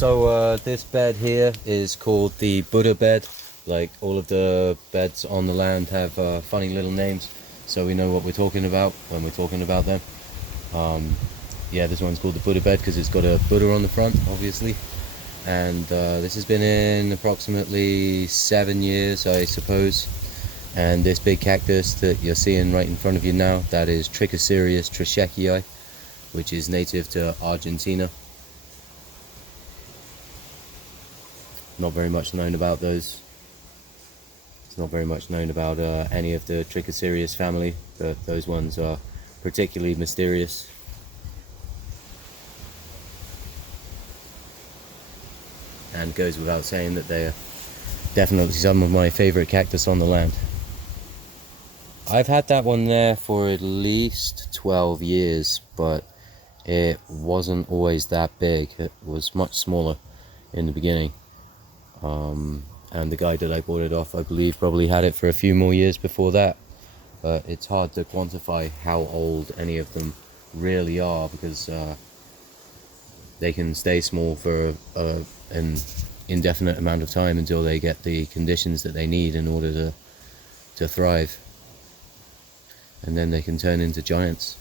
So this bed here is called the Buddha bed. Like all of the beds on the land have funny little names, so we know what we're talking about when we're talking about them. Yeah, this one's called the Buddha bed because it's got a Buddha on the front, obviously. And this has been in approximately 7 years, I suppose. And this big cactus that you're seeing right in front of you now, that is Trichocereus trichekii, which is native to Argentina. Not very much known about those. It's not very much known about any of the Trichocereus family, but those ones are particularly mysterious. And goes without saying that they are definitely some of my favorite cactus on the land. I've had that one there for at least 12 years, but it wasn't always that big. It was much smaller in the beginning. And the guy that I bought it off, I believe, probably had it for a few more years before that. But it's hard to quantify how old any of them really are, because they can stay small for an indefinite amount of time until they get the conditions that they need in order to thrive. And then they can turn into giants.